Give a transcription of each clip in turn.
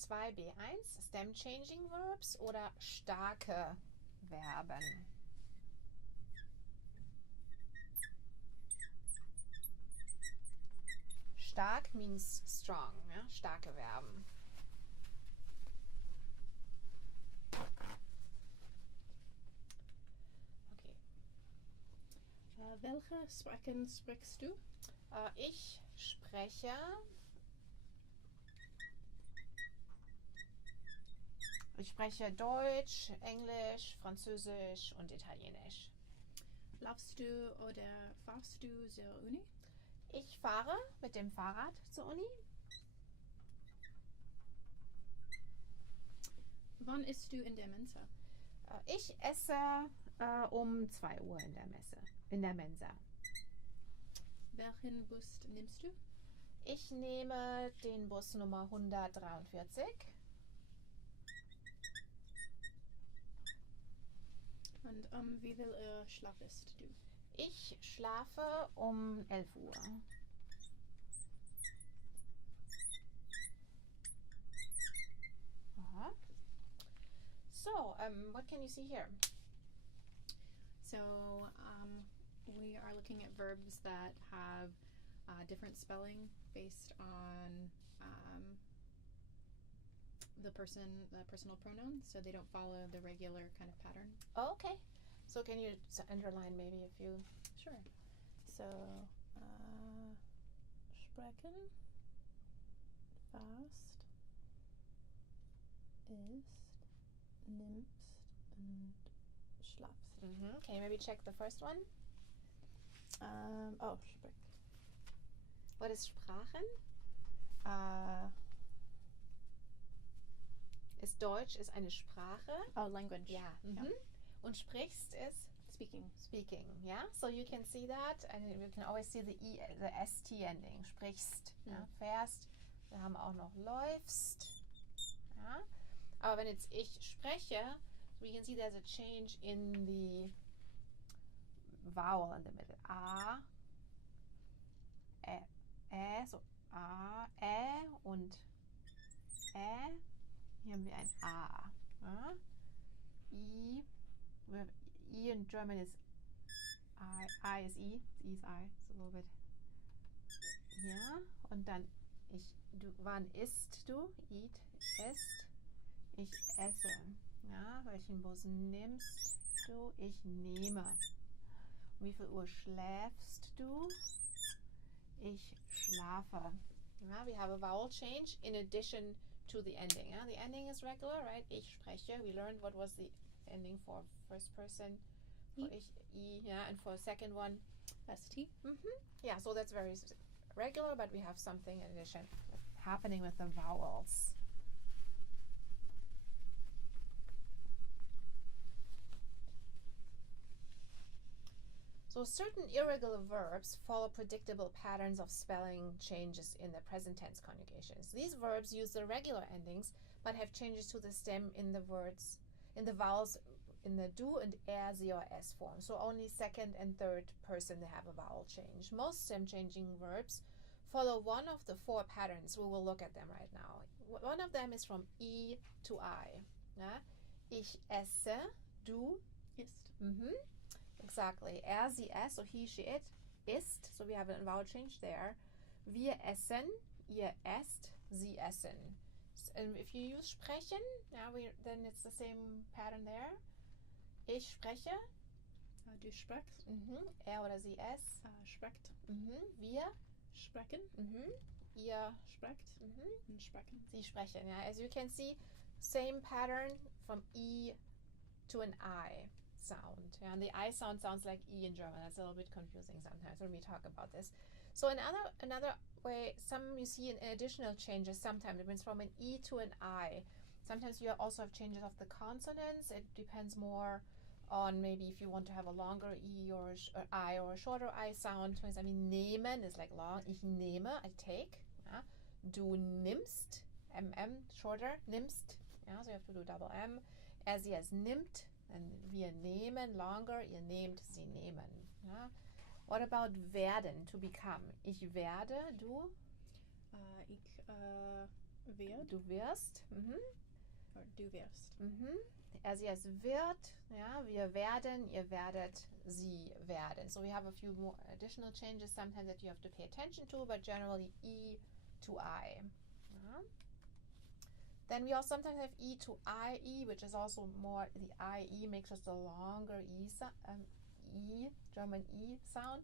2B1, Stem Changing Verbs oder starke Verben? Stark means strong, ja? Starke Verben. Okay. Welche Sprachen sprichst du? Ich spreche Deutsch, Englisch, Französisch und Italienisch. Laufst du oder fahrst du zur Uni? Ich fahre mit dem Fahrrad zur Uni. Wann isst du in der Mensa? Ich esse um 2 Uhr in der Mensa. Welchen Bus nimmst du? Ich nehme den Bus Nummer 143. Und wie viel schlafst du? Ich schlafe um 11 Uhr. Aha. So, what can you see here? So we are looking at verbs that have different spelling based on the personal pronoun, so they don't follow the regular kind of pattern. Oh, okay. So can you underline maybe a few? Sure. So sprechen, fast, isst, nimmst und schlafst. Can you maybe check the first one? Sprech. What is Sprachen? Deutsch ist eine Sprache. Oh, language. Ja. Und sprichst ist Speaking. speaking. Yeah. So you can see that, and you can always see the st ending. Sprichst. Ja. Fährst. Wir haben auch noch läufst. Ja. Aber wenn jetzt ich spreche, we can see there's a change in the vowel in the middle. A, so A, und Hier haben wir ein A. Ja? I in German is I is I. I is I. So a little bit. Ja, und dann wann isst du? Eat, isst. Ich esse. Ja, welchen Bus nimmst du? Ich nehme. Um wie viel Uhr schläfst du? Ich schlafe. Ja, we have a vowel change in addition to the ending. Yeah? The ending is regular, right? Ich spreche. We learned what was the ending for first person. For ich, I, yeah, and for second one, ST. Yeah, so that's very regular, but we have something in addition happening with the vowels. So certain irregular verbs follow predictable patterns of spelling changes in the present tense conjugations. These verbs use the regular endings, but have changes to the stem in the vowels in the do and sie or s form. So only second and third person they have a vowel change. Most stem changing verbs follow one of the 4 patterns. We will look at them right now. One of them is from I to I. Yeah? Ich esse, du Isst. Exactly. Sie, es, so he, she, it, isst. So we have a vowel change there. Wir essen, ihr esst, sie essen. And if you use sprechen, then it's the same pattern there. Ich spreche. Du sprichst. Oder sie, es. Spricht. Wir sprechen. Ihr spricht. Und sprechen. Sie sprechen. Yeah. As you can see, same pattern from I to an I sound. Yeah, and the I sound sounds like E in German. That's a little bit confusing sometimes when we talk about this. So another way, some you see in additional changes sometimes. It means from an E to an I. Sometimes you also have changes of the consonants. It depends more on maybe if you want to have a longer E or I or a shorter I sound. I mean, nehmen is like long. Ich nehme, I take. Yeah. Du nimmst, shorter, nimmst. Yeah, so you have to do double M. Sie, es nimmt. And wir nehmen, longer, ihr nehmt, sie nehmen. Ja? What about werden, to become? Ich werde, du? Ich wird. Du wirst. Or du wirst. Er, sie, es wird. Ja, wir werden, ihr werdet, sie werden. So we have a few more additional changes sometimes that you have to pay attention to, but generally E to I. Yeah. Then we also sometimes have E to IE, which is also more, the IE makes us a longer German E sound.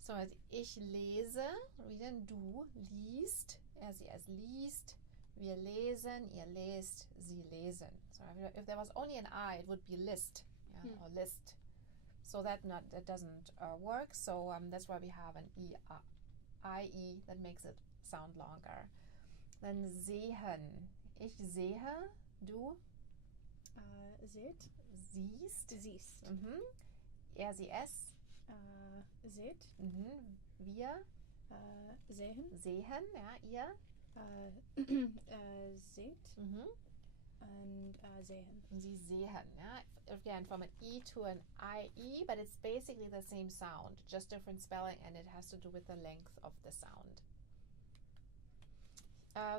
So as ich lese, reading, du liest, er, sie, es liest, wir lesen, ihr lest, sie lesen. So if there was only an I, it would be list, or list. So that doesn't work. So that's why we have an IE that makes it sound longer. Then sehen. Ich sehe, du Seht. siehst. Siehst. Er, sie, es. Seht. Wir Sehen. sehen, ja, ihr. Seht. And sehen. Sie sehen, yeah. Again, from an E to an IE, but it's basically the same sound, just different spelling, and it has to do with the length of the sound.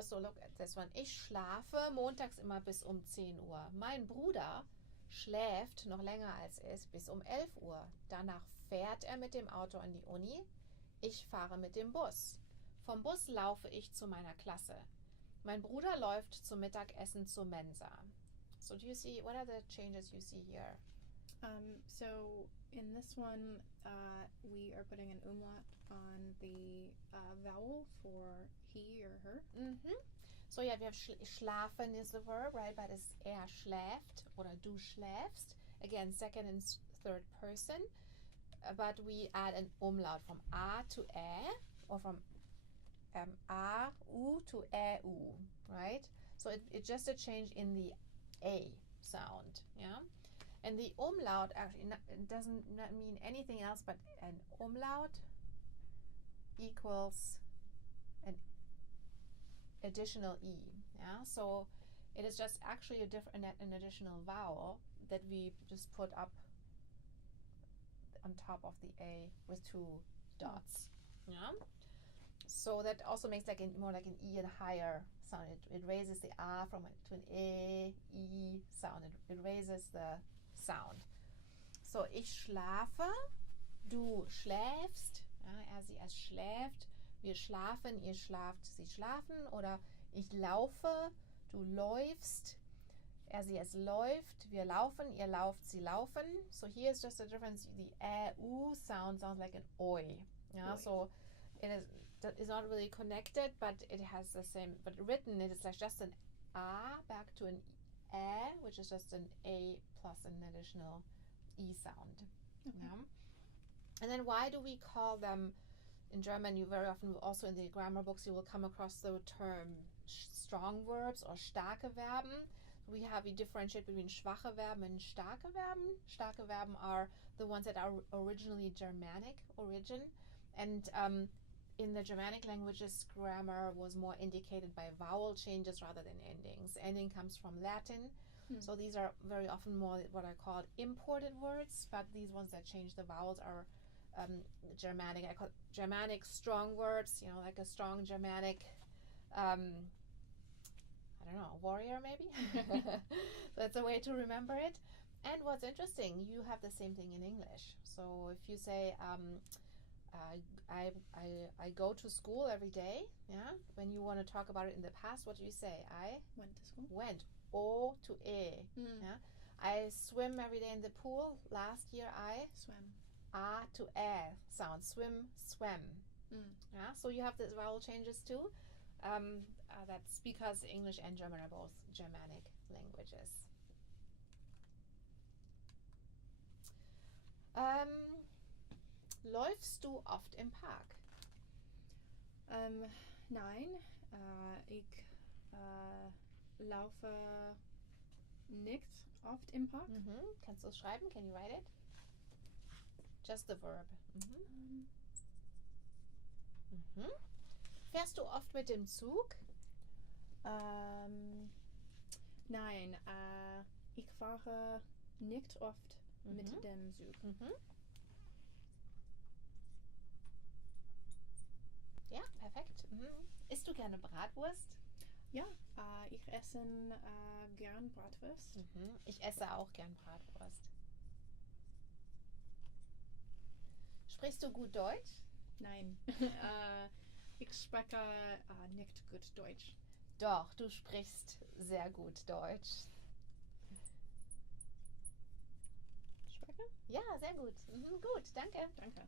So look at this one. Ich schlafe montags immer bis um 10 Uhr. Mein Bruder schläft noch länger als es bis um 11 Uhr. Danach fährt er mit dem Auto an die Uni. Ich fahre mit dem Bus. Vom Bus laufe ich zu meiner Klasse. Mein Bruder läuft zum Mittagessen zur Mensa. So do you see, what are the changes you see here? So in this one, we are putting an umlaut on the vowel for he or her. So yeah, we have schlafen is the verb, right? But it's er schläft oder du schläfst. Again, second and third person. But we add an umlaut from a to ä, or from a, u to ä, u, right? So it's just a change in the a sound, yeah? And the umlaut actually doesn't not mean anything else but an umlaut equals an additional e, yeah? So it is just actually an additional vowel that we just put up on top of the a with two dots, yeah? So that also makes like more like an e and higher sound. It raises the a from to an e sound. It raises the sound. So ich schlafe, du schläfst, ja, er, sie, es schläft, wir schlafen, ihr schlaft, sie schlafen, oder ich laufe, du läufst, er, sie, es läuft, wir laufen, ihr lauft, sie laufen. So here is just a difference. The u sounds like an oi. Yeah, oi. So it is not really connected, but it has the same. But written, it is like just an a back to an which is just an a plus an additional e sound. Okay. Yeah. And then why do we call them? In German, you very often, also in the grammar books, you will come across the term strong verbs or starke Verben. We differentiate between schwache Verben and starke Verben. Starke Verben are the ones that are originally Germanic origin, and in the Germanic languages, grammar was more indicated by vowel changes rather than endings. Ending comes from Latin, so these are very often more what are called imported words, but these ones that change the vowels are Germanic. I call Germanic strong verbs, you know, like a strong Germanic I don't know, warrior maybe? That's a way to remember it. And what's interesting, you have the same thing in English. So if you say, I go to school every day, yeah? When you want to talk about it in the past, what do you say? I went to school. Went. O to E. Yeah? I swim every day in the pool. Last year I swam. A to E sound. Swim, swam. Yeah? So you have the vowel changes too. That's because English and German are both Germanic languages. Läufst du oft im Park? Nein, ich laufe nicht oft im Park. Kannst du es schreiben? Can you write it? Just the verb. Fährst du oft mit dem Zug? Nein, ich fahre nicht oft mit dem Zug. Ja, perfekt. Isst du gerne Bratwurst? Ich esse gern Bratwurst. Ich esse auch gern Bratwurst. Sprichst du gut Deutsch? Nein. Ich spreche nicht gut Deutsch. Doch, du sprichst sehr gut Deutsch. Spreche? Ja, sehr gut. Gut, danke. Danke.